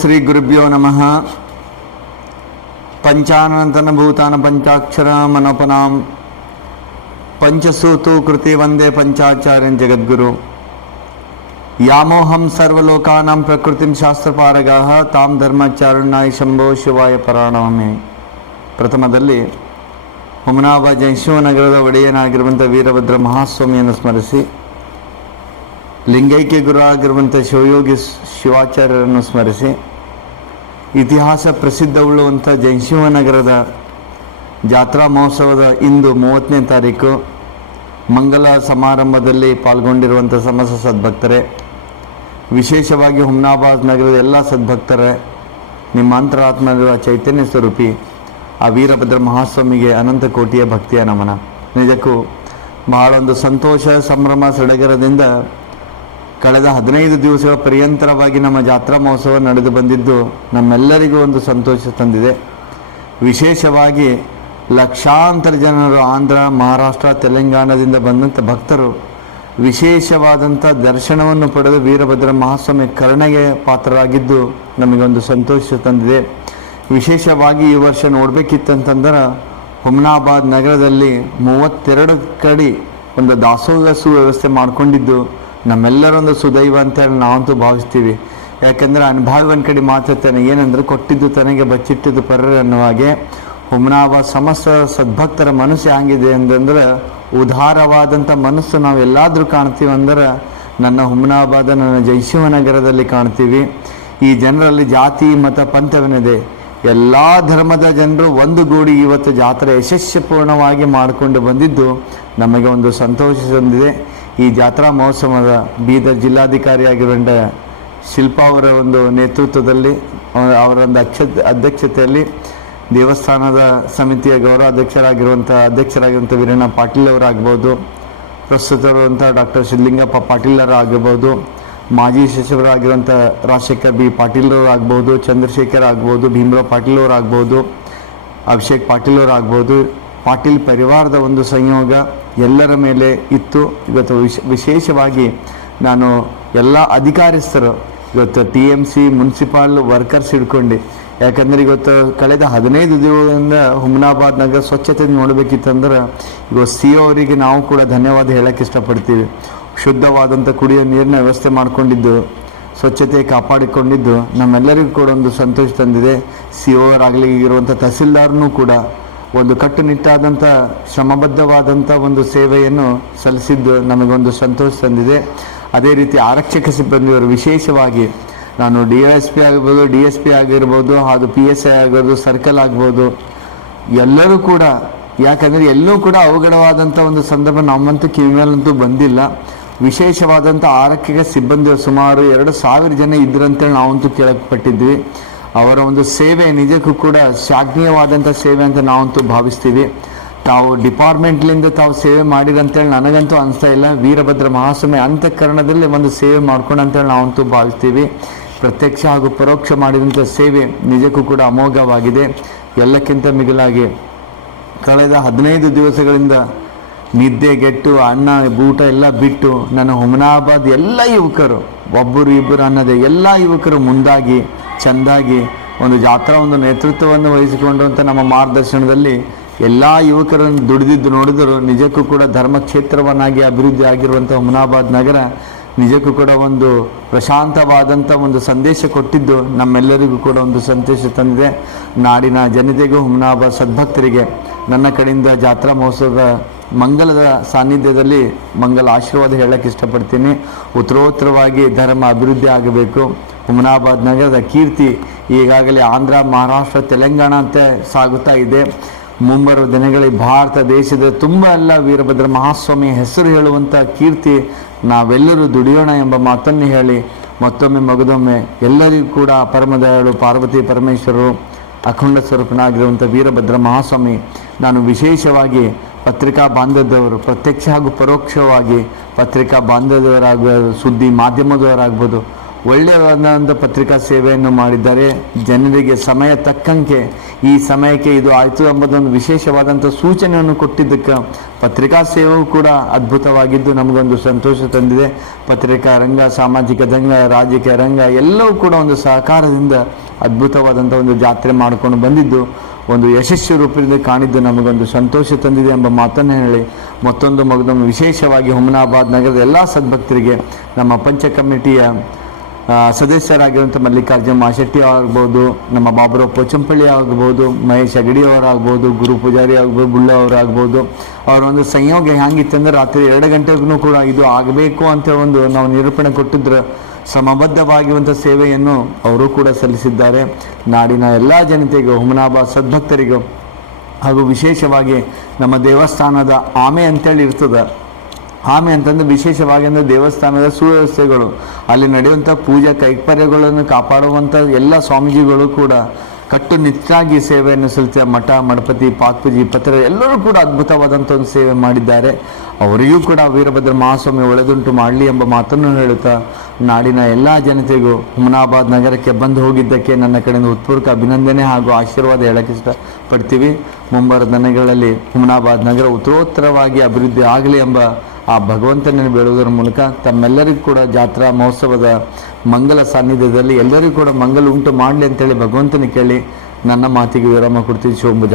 ಶ್ರೀ ಗುರುಭ್ಯೋ ನಮಃ. ಪಂಚಾನಂತನ ಭೂತಾನ ಪಂಚಾಕ್ಷರ ಮನೋಪನಾಂ ಪಂಚಸೂತು ಕೃತಿ ವಂದೇ ಪಂಚಾಚಾರ್ಯನ್ ಜಗದ್ಗುರು. ಯಾಮೋಹಂ ಸರ್ವಲೋಕಾನಾಂ ಪ್ರಕೃತಿಂ ಶಾಸ್ತ್ರಪಾರಗಾಹ ತಾಂ ಧರ್ಮಾಚಾರ್ಯಾಯ ಶಂಭೋ ಶಿವಾಯ ಪರಾಣಮೇ. ಪ್ರಥಮದಲ್ಲಿ ಹುಮನಾಬಾದ್ ಜೈಶಿವನಗರದ ಒಡೆಯನಾಗಿರುವಂಥ ವೀರಭದ್ರ ಮಹಾಸ್ವಾಮಿಯನ್ನು ಸ್ಮರಿಸಿ, ಲಿಂಗೈಕ್ಯ ಗುರು ಆಗಿರುವಂಥ ಶಿವಯೋಗಿ ಶಿವಾಚಾರ್ಯರನ್ನು ಸ್ಮರಿಸಿ, ಇತಿಹಾಸ ಪ್ರಸಿದ್ಧವುಳ್ಳುವಂಥ ಜೈಶಿವನಗರದ ಜಾತ್ರಾ ಮಹೋತ್ಸವದ ಇಂದು 30ನೇ ತಾರೀಕು ಮಂಗಲ ಸಮಾರಂಭದಲ್ಲಿ ಪಾಲ್ಗೊಂಡಿರುವಂಥ ಸಮಸ್ತ ಸದ್ಭಕ್ತರೇ, ವಿಶೇಷವಾಗಿ ಹುಮನಾಬಾದ್ ನಗರದ ಎಲ್ಲ ಸದ್ಭಕ್ತರೇ, ನಿಮ್ಮ ಅಂತರಾತ್ಮವಿರುವ ಚೈತನ್ಯ ಸ್ವರೂಪಿ ಆ ವೀರಭದ್ರ ಮಹಾಸ್ವಾಮಿಗೆ ಅನಂತ ಕೋಟಿಯ ಭಕ್ತಿಯ ನಮನ. ನಿಜಕ್ಕೂ ಬಹಳೊಂದು ಸಂತೋಷ, ಸಂಭ್ರಮ, ಸಡಗರದಿಂದ ಕಳೆದ 15 ದಿವಸಗಳ ಪರ್ಯಂತರವಾಗಿ ನಮ್ಮ ಜಾತ್ರಾ ಮಹೋತ್ಸವ ನಡೆದು ಬಂದಿದ್ದು ನಮ್ಮೆಲ್ಲರಿಗೂ ಒಂದು ಸಂತೋಷ ತಂದಿದೆ. ವಿಶೇಷವಾಗಿ ಲಕ್ಷಾಂತರ ಜನರು ಆಂಧ್ರ, ಮಹಾರಾಷ್ಟ್ರ, ತೆಲಂಗಾಣದಿಂದ ಬಂದಂಥ ಭಕ್ತರು ವಿಶೇಷವಾದಂಥ ದರ್ಶನವನ್ನು ಪಡೆದು ವೀರಭದ್ರ ಮಹಾಸ್ವಾಮಿ ಕರುಣೆಗೆ ಪಾತ್ರರಾಗಿದ್ದು ನಮಗೊಂದು ಸಂತೋಷ ತಂದಿದೆ. ವಿಶೇಷವಾಗಿ ಈ ವರ್ಷ ನೋಡಬೇಕಿತ್ತಂತಂದ್ರೆ ಹುಮನಾಬಾದ್ ನಗರದಲ್ಲಿ 32 ಕಡೆ ಒಂದು ದಾಸೋಹ ಸುವ್ಯವಸ್ಥೆ ಮಾಡಿಕೊಂಡಿದ್ದು ನಮ್ಮೆಲ್ಲರೊಂದು ಸುದೈವ ಅಂತೇಳಿ ನಾವಂತೂ ಭಾವಿಸ್ತೀವಿ. ಯಾಕೆಂದರೆ ಅನುಭಾವನ ಕಡೆ ಮಾತಾಡ್ತಾನೆ ಏನಂದ್ರೆ, ಕೊಟ್ಟಿದ್ದು ತನಗೆ ಬಚ್ಚಿಟ್ಟಿದ್ದು ಪರ್ರ ಅನ್ನುವ ಹಾಗೆ ಹುಮನಾಬಾದ್ ಸಮಸ್ತ ಸದ್ಭಕ್ತರ ಮನಸ್ಸು ಹ್ಯಾಂಗಿದೆ ಅಂತಂದ್ರೆ, ಉದಾರವಾದಂಥ ಮನಸ್ಸು ನಾವು ಎಲ್ಲಾದರೂ ಕಾಣ್ತೀವಿ ಅಂದ್ರೆ ನನ್ನ ಹುಮನಾಬಾದ, ನನ್ನ ಜೈಶಿವನಗರದಲ್ಲಿ ಕಾಣ್ತೀವಿ. ಈ ಜನರಲ್ಲಿ ಜಾತಿ ಮತ ಪಂಥವೇನಿದೆ, ಎಲ್ಲ ಧರ್ಮದ ಜನರು ಒಂದುಗೂಡಿ ಇವತ್ತು ಜಾತ್ರೆ ಯಶಸ್ವಿಪೂರ್ಣವಾಗಿ ಮಾಡಿಕೊಂಡು ಬಂದಿದ್ದು ನಮಗೆ ಒಂದು ಸಂತೋಷ ತಂದಿದೆ. ಈ ಜಾತ್ರಾ ಮಹೋತ್ಸವದ ಬೀದರ್ ಜಿಲ್ಲಾಧಿಕಾರಿಯಾಗಿರುವಂಥ ಶಿಲ್ಪಾ ಅವರ ಒಂದು ನೇತೃತ್ವದಲ್ಲಿ, ಅವರೊಂದು ಅಧ್ಯಕ್ಷತೆಯಲ್ಲಿ ದೇವಸ್ಥಾನದ ಸಮಿತಿಯ ಗೌರವ ಅಧ್ಯಕ್ಷರಾಗಿರುವಂಥ ವೀರಣ್ಣ ಪಾಟೀಲ್ ಅವರಾಗ್ಬೋದು, ಪ್ರಸ್ತುತರುವಂಥ ಡಾಕ್ಟರ್ ಸಿದ್ಧಲಿಂಗಪ್ಪ ಪಾಟೀಲರು ಆಗಿರ್ಬೋದು, ಮಾಜಿ ಸಚಿವರಾಗಿರುವಂಥ ರಾಜಶೇಖರ್ ಬಿ ಪಾಟೀಲ್ರವರು ಆಗ್ಬೋದು, ಚಂದ್ರಶೇಖರ್ ಆಗ್ಬೋದು, ಭೀಮರಾವ್ ಪಾಟೀಲ್ ಅವರು ಆಗ್ಬೋದು, ಅಭಿಷೇಕ್ ಪಾಟೀಲ್ ಅವರು ಆಗ್ಬೋದು. ಪಾಟೀಲ್ ಪರಿವಾರದ ಒಂದು ಸಂಯೋಗ ಎಲ್ಲರ ಮೇಲೆ ಇತ್ತು. ಇವತ್ತು ವಿಶೇಷವಾಗಿ ನಾನು ಎಲ್ಲ ಅಧಿಕಾರಿಸ್ಥರು ಇವತ್ತು TMC ಮುನ್ಸಿಪಾಲ್ ವರ್ಕರ್ಸ್ ಹಿಡ್ಕೊಂಡು, ಯಾಕಂದರೆ ಇವತ್ತು ಕಳೆದ 15 ದಿನದಿಂದ ಹುಮನಾಬಾದ್ ನಗರ ಸ್ವಚ್ಛತೆ ನೋಡಬೇಕಿತ್ತಂದ್ರೆ ಇವತ್ತು CO ಅವರಿಗೆ ನಾವು ಕೂಡ ಧನ್ಯವಾದ ಹೇಳಕ್ಕೆ ಇಷ್ಟಪಡ್ತೀವಿ. ಶುದ್ಧವಾದಂಥ ಕುಡಿಯೋ ನೀರಿನ ವ್ಯವಸ್ಥೆ ಮಾಡಿಕೊಂಡಿದ್ದು, ಸ್ವಚ್ಛತೆ ಕಾಪಾಡಿಕೊಂಡಿದ್ದು ನಮ್ಮೆಲ್ಲರಿಗೂ ಕೂಡ ಒಂದು ಸಂತೋಷ ತಂದಿದೆ. CO ಅವರಾಗಲಿ ಇರುವಂಥ ತಹಸೀಲ್ದಾರ್ನೂ ಕೂಡ ಒಂದು ಕಟ್ಟುನಿಟ್ಟಾದಂಥ ಶ್ರಮಬದ್ಧವಾದಂಥ ಒಂದು ಸೇವೆಯನ್ನು ಸಲ್ಲಿಸಿದ್ದು ನಮಗೊಂದು ಸಂತೋಷ ತಂದಿದೆ. ಅದೇ ರೀತಿ ಆರಕ್ಷಕ ಸಿಬ್ಬಂದಿಯವರು ವಿಶೇಷವಾಗಿ ನಾನು DSP ಆಗಿರ್ಬೋದು, DSP ಆಗಿರ್ಬೋದು, ಅದು PSI ಆಗಿರ್ಬೋದು, ಸರ್ಕಲ್ ಆಗ್ಬೋದು, ಎಲ್ಲರೂ ಕೂಡ, ಯಾಕಂದರೆ ಎಲ್ಲೂ ಕೂಡ ಅವಘಡವಾದಂಥ ಒಂದು ಸಂದರ್ಭ ನಮ್ಮಂತೂ ಕಿವಿಮೇಲಂತೂ ಬಂದಿಲ್ಲ. ವಿಶೇಷವಾದಂಥ ಆರಕ್ಷಕ ಸಿಬ್ಬಂದಿಯವರು ಸುಮಾರು 2,000 ಜನ ಇದ್ರಂತೇಳಿ ನಾವಂತೂ ಕೇಳಲ್ಪಟ್ಟಿದ್ವಿ. ಅವರ ಒಂದು ಸೇವೆ ನಿಜಕ್ಕೂ ಕೂಡ ಶ್ಲಾಘನೀಯವಾದಂಥ ಸೇವೆ ಅಂತ ನಾವಂತೂ ಭಾವಿಸ್ತೀವಿ. ತಾವು ಡಿಪಾರ್ಟ್ಮೆಂಟ್ಲಿಂದ ತಾವು ಸೇವೆ ಮಾಡಿರಂತೇಳಿ ನನಗಂತೂ ಅನಿಸ್ತಾ ಇಲ್ಲ. ವೀರಭದ್ರ ಮಹಾಸ್ವಾಮಿ ಅಂತಃಕರಣದಲ್ಲಿ ಒಂದು ಸೇವೆ ಮಾಡ್ಕೊಂಡಂತೇಳಿ ನಾವಂತೂ ಭಾವಿಸ್ತೀವಿ. ಪ್ರತ್ಯಕ್ಷ ಹಾಗೂ ಪರೋಕ್ಷ ಮಾಡಿದಂಥ ಸೇವೆ ನಿಜಕ್ಕೂ ಕೂಡ ಅಮೋಘವಾಗಿದೆ. ಎಲ್ಲಕ್ಕಿಂತ ಮಿಗಿಲಾಗಿ ಕಳೆದ 15 ದಿವಸಗಳಿಂದ ನಿದ್ದೆಗೆಟ್ಟು ಅನ್ನ ಊಟ ಎಲ್ಲ ಬಿಟ್ಟು ನನ್ನ ಹುಮನಾಬಾದ್ ಎಲ್ಲ ಯುವಕರು, ಒಬ್ಬರು ಇಬ್ಬರು ಅನ್ನೋದೇ ಎಲ್ಲ ಯುವಕರು ಮುಂದಾಗಿ ಚೆಂದಾಗಿ ಒಂದು ಜಾತ್ರಾ ಒಂದು ನೇತೃತ್ವವನ್ನು ವಹಿಸಿಕೊಂಡು ಅಂತ ನಮ್ಮ ಮಾರ್ಗದರ್ಶನದಲ್ಲಿ ಎಲ್ಲ ಯುವಕರನ್ನು ದುಡಿದಿದ್ದು ನೋಡಿದರು. ನಿಜಕ್ಕೂ ಕೂಡ ಧರ್ಮ ಕ್ಷೇತ್ರವನ್ನಾಗಿ ಅಭಿವೃದ್ಧಿ ಆಗಿರುವಂಥ ಹುಮನಾಬಾದ್ ನಗರ ನಿಜಕ್ಕೂ ಕೂಡ ಒಂದು ಪ್ರಶಾಂತವಾದಂಥ ಒಂದು ಸಂದೇಶ ಕೊಟ್ಟಿದ್ದು ನಮ್ಮೆಲ್ಲರಿಗೂ ಕೂಡ ಒಂದು ಸಂತೋಷ ತಂದಿದೆ. ನಾಡಿನ ಜನತೆಗೂ ಹುಮನಾಬಾದ್ ಸದ್ಭಕ್ತರಿಗೆ ನನ್ನ ಕಡೆಯಿಂದ ಜಾತ್ರಾ ಮಹೋತ್ಸವದ ಮಂಗಲದ ಸಾನ್ನಿಧ್ಯದಲ್ಲಿ ಮಂಗಲ ಆಶೀರ್ವಾದ ಹೇಳಕ್ಕೆ ಇಷ್ಟಪಡ್ತೀನಿ. ಉತ್ತರೋತ್ತರವಾಗಿ ಧರ್ಮ ಅಭಿವೃದ್ಧಿ ಆಗಬೇಕು. ಹುಮನಾಬಾದ್ ನಗರದ ಕೀರ್ತಿ ಈಗಾಗಲೇ ಆಂಧ್ರ, ಮಹಾರಾಷ್ಟ್ರ, ತೆಲಂಗಾಣ ಅಂತ ಸಾಗುತ್ತಾ ಇದೆ. ಮುಂಬರುವ ದಿನಗಳಲ್ಲಿ ಭಾರತ ದೇಶದ ತುಂಬ ಎಲ್ಲ ವೀರಭದ್ರ ಮಹಾಸ್ವಾಮಿ ಹೆಸರು ಹೇಳುವಂಥ ಕೀರ್ತಿ ನಾವೆಲ್ಲರೂ ದುಡಿಯೋಣ ಎಂಬ ಮಾತನ್ನು ಹೇಳಿ ಮತ್ತೊಮ್ಮೆ ಮಗದೊಮ್ಮೆ ಎಲ್ಲರಿಗೂ ಕೂಡ ಪರಮದಯಾಳು ಪಾರ್ವತಿ ಪರಮೇಶ್ವರರು ಅಖಂಡ ಸ್ವರೂಪನಾಗಿರುವಂಥ ವೀರಭದ್ರ ಮಹಾಸ್ವಾಮಿ, ನಾನು ವಿಶೇಷವಾಗಿ ಪತ್ರಿಕಾ ಬಾಂಧವ್ಯದವರು, ಪ್ರತ್ಯಕ್ಷ ಹಾಗೂ ಪರೋಕ್ಷವಾಗಿ ಪತ್ರಿಕಾ ಬಾಂಧವ್ಯವರಾಗ್ಬೋದು, ಸುದ್ದಿ ಮಾಧ್ಯಮದವರಾಗ್ಬೋದು, ಒಳ್ಳೆಯದಾದ ಪತ್ರಿಕಾ ಸೇವೆಯನ್ನು ಮಾಡಿದ್ದಾರೆ. ಜನರಿಗೆ ಸಮಯ ತಕ್ಕಂತೆ ಈ ಸಮಯಕ್ಕೆ ಇದು ಆಯಿತು ಎಂಬುದೊಂದು ವಿಶೇಷವಾದಂಥ ಸೂಚನೆಯನ್ನು ಕೊಟ್ಟಿದ್ದಕ್ಕೆ ಪತ್ರಿಕಾ ಸೇವೆಯೂ ಕೂಡ ಅದ್ಭುತವಾಗಿದ್ದು ನಮಗೊಂದು ಸಂತೋಷ ತಂದಿದೆ. ಪತ್ರಿಕಾ ರಂಗ, ಸಾಮಾಜಿಕ ರಂಗ, ರಾಜಕೀಯ ರಂಗ ಎಲ್ಲವೂ ಕೂಡ ಒಂದು ಸಹಕಾರದಿಂದ ಅದ್ಭುತವಾದಂಥ ಒಂದು ಜಾತ್ರೆ ಮಾಡಿಕೊಂಡು ಬಂದಿದ್ದು ಒಂದು ಯಶಸ್ವಿ ರೂಪದಲ್ಲಿ ಕಾಣಿದ್ದು ನಮಗೊಂದು ಸಂತೋಷ ತಂದಿದೆ ಎಂಬ ಮಾತನ್ನು ಹೇಳಿ ಮತ್ತೊಂದು ಮಗದೊಂದು ವಿಶೇಷವಾಗಿ ಹುಮನಾಬಾದ್ ನಗರದ ಎಲ್ಲ ಸದ್ಭಕ್ತರಿಗೆ ನಮ್ಮ ಪಂಚ ಕಮಿಟಿಯ ಸದಸ್ಯರಾಗಿರುವಂಥ ಮಲ್ಲಿಕಾರ್ಜುನ ಮಾಶೆಟ್ಟಿ ಆಗ್ಬೋದು, ನಮ್ಮ ಬಾಬುರಾವ್ ಪೋಚಂಪಳ್ಳಿ ಆಗ್ಬೋದು, ಮಹೇಶ್ ಅಗಡಿ ಅವರಾಗ್ಬೋದು, ಗುರು ಪೂಜಾರಿ ಆಗ್ಬೋದು, ಬುಳ್ಳ ಅವರಾಗ್ಬೋದು. ಅವರ ಒಂದು ಸಂಯೋಗ ಹೆಂಗಿತ್ತಂದ್ರೆ ರಾತ್ರಿ 2 ಗಂಟೆಗೂ ಕೂಡ ಇದು ಆಗಬೇಕು ಅಂತ ಒಂದು ನಾವು ನಿರೂಪಣೆ ಕೊಟ್ಟಿದ್ರೆ ಸಮಬದ್ಧವಾಗಿರುವಂಥ ಸೇವೆಯನ್ನು ಅವರು ಕೂಡ ಸಲ್ಲಿಸಿದ್ದಾರೆ. ನಾಡಿನ ಎಲ್ಲ ಜನತೆಗೂ, ಹುಮನಾಬಾದ್ ಸದ್ಭಕ್ತರಿಗೂ ಹಾಗೂ ವಿಶೇಷವಾಗಿ ನಮ್ಮ ದೇವಸ್ಥಾನದ ಆಮೆ ಅಂತೇಳಿ ಇರ್ತದೆ. ಆಮೆ ಅಂತಂದ್ರೆ ವಿಶೇಷವಾಗಿ ಅಂದರೆ ದೇವಸ್ಥಾನದ ಸುವ್ಯವಸ್ಥೆಗಳು, ಅಲ್ಲಿ ನಡೆಯುವಂಥ ಪೂಜಾ ಕೈಂಕರ್ಯಗಳನ್ನು ಕಾಪಾಡುವಂಥ ಎಲ್ಲ ಸ್ವಾಮೀಜಿಗಳು ಕೂಡ ಕಟ್ಟುನಿಟ್ಟಾಗಿ ಸೇವೆಯನ್ನು ಸಲ್ಲಿಸಿದ ಮಠ, ಮಠಪತಿ, ಪಾತ್ಪೂಜಿ, ಪತ್ರ ಎಲ್ಲರೂ ಕೂಡ ಅದ್ಭುತವಾದಂಥ ಒಂದು ಸೇವೆ ಮಾಡಿದ್ದಾರೆ. ಅವರಿಗೂ ಕೂಡ ವೀರಭದ್ರ ಮಹಾಸ್ವಾಮಿ ಒಳ್ಳೆದುಂಟು ಮಾಡಲಿ ಎಂಬ ಮಾತನ್ನು ಹೇಳುತ್ತಾ ನಾಡಿನ ಎಲ್ಲ ಜನತೆಗೂ ಹುಮನಾಬಾದ್ ನಗರಕ್ಕೆ ಬಂದು ಹೋಗಿದ್ದಕ್ಕೆ ನನ್ನ ಕಡೆಯಿಂದ ಹೃತ್ಪೂರ್ವಕ ಅಭಿನಂದನೆ ಹಾಗೂ ಆಶೀರ್ವಾದ ಹೇಳಕ್ಕೆ ಇಷ್ಟಪಡ್ತೀವಿ. ಮುಂಬರುವ ದಿನಗಳಲ್ಲಿ ಹುಮನಾಬಾದ್ ನಗರ ಉತ್ತರೋತ್ತರವಾಗಿ ಅಭಿವೃದ್ಧಿ ಆಗಲಿ ಎಂಬ ಆ ಭಗವಂತನನ್ನು ಬೇಡುವುದರ ಮೂಲಕ ತಮ್ಮೆಲ್ಲರಿಗೂ ಕೂಡ ಜಾತ್ರಾ ಮಹೋತ್ಸವದ ಮಂಗಲ ಸಾನ್ನಿಧ್ಯದಲ್ಲಿ ಎಲ್ಲರಿಗೂ ಕೂಡ ಮಂಗಲ ಉಂಟು ಮಾಡಲಿ ಅಂತೇಳಿ ಭಗವಂತನ ಕೇಳಿ ನನ್ನ ಮಾತಿಗೆ ವಿರಾಮ ಕೊಡ್ತೀನಿ. ಶೋಭ.